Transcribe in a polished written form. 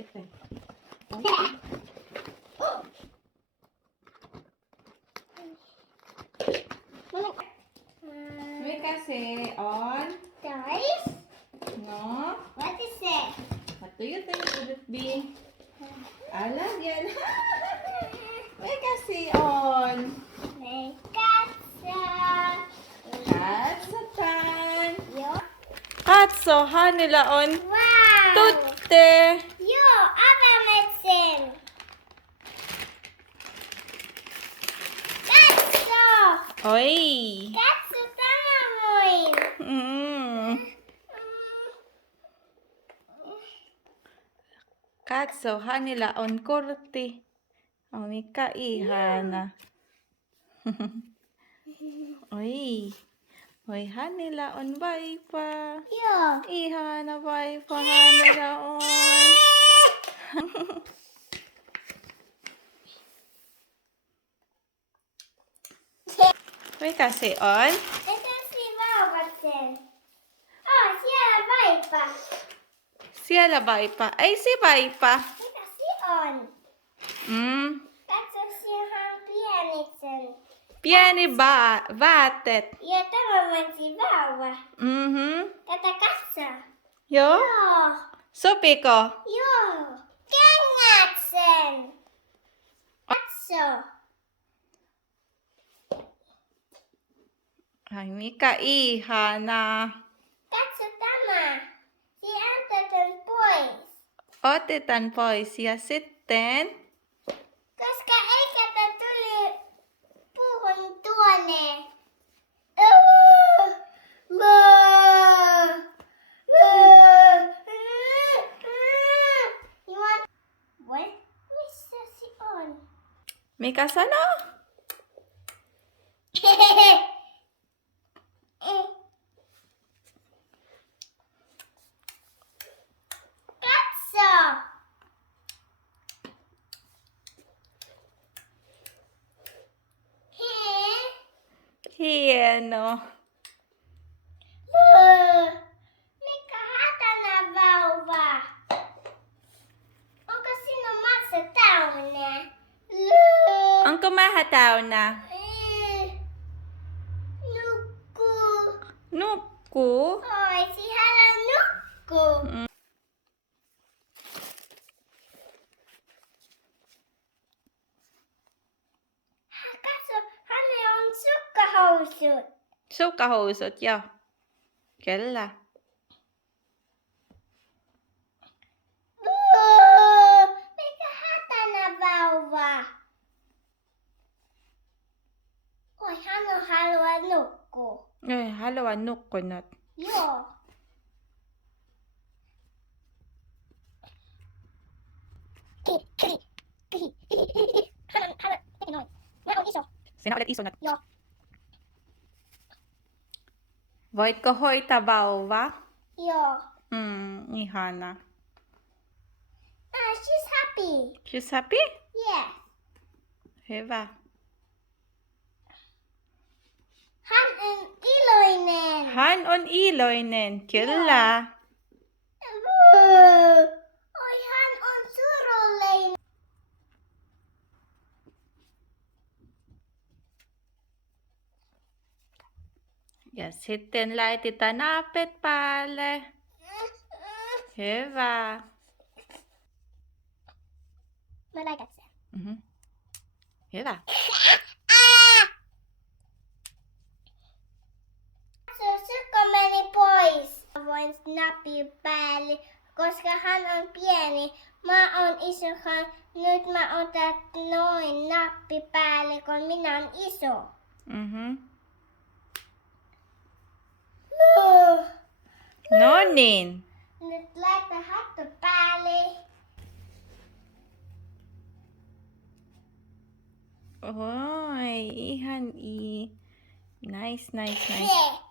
Sige. May kasi on. Guys, No? what is it? What do you think would it be? Alam yan. May kasi on. May katsa. Katsatan. Yo. Katso, ha nila on. Wow. Tutte. Yo, agamedsin. Katso. Oy. Katso tanamoin. Katso, ha nila on kurti. O, ni kaihana. Oy. Oy, ha nila on bay pa. Yo. Ihana bay pa, ha nila on. May kasi on. Ito si Babatsin. Oh, siya bay pa. Siya labay pa. Ay, si bay pa. Ito si on. Katso si hang pianitsin. Pieni vaatteet. Yo, tämä on si Baba. Tätä katso. Joo. Yo. Sopiko? Joo. Kengät sen. Katso. Ai, mikä ihana. Katso tämä. Sinä antoi tän pois. Otetaan pois ja sitten... Koska eikä tän tuli puuhun tuonne. What? Missä se on? Mikä sanoo? Katso! Hieno. Mikä hätänä vauva? Onko sinun matsa täynnä? Onko mähä täynnä? Nukkuu. Nukkuu. Oisi hän nukkuu. Katso, hänellä on sukkahousut. Sukkahousut, joo. Kyllä. Mikä hätänä vauva? Oi, hän haluaa nukkua. Ei halua nukkunut. Joo. Hän teki noin. Mä oon iso. Sinä olet iso nyt. Joo. Voitko hoitaa vauvaa? Joo. Ihana. She's happy. She's happy? Yes. Hyvä. Hän on iloinen. Hän on iloinen. Kyllä. Oi, hän on surullinen. Ja sitten laitetaan naapet päälle. Hyvä. Mä laitan sen. Hyvä. Sukka meni pois. Mä voin nappi päälle, koska hän on pieni. Mä oon iso. Nyt mä otan noin nappi päälle, kun minä oon iso. No niin. Nyt laita hattu päälle. Oi, ihan nice. Yeah.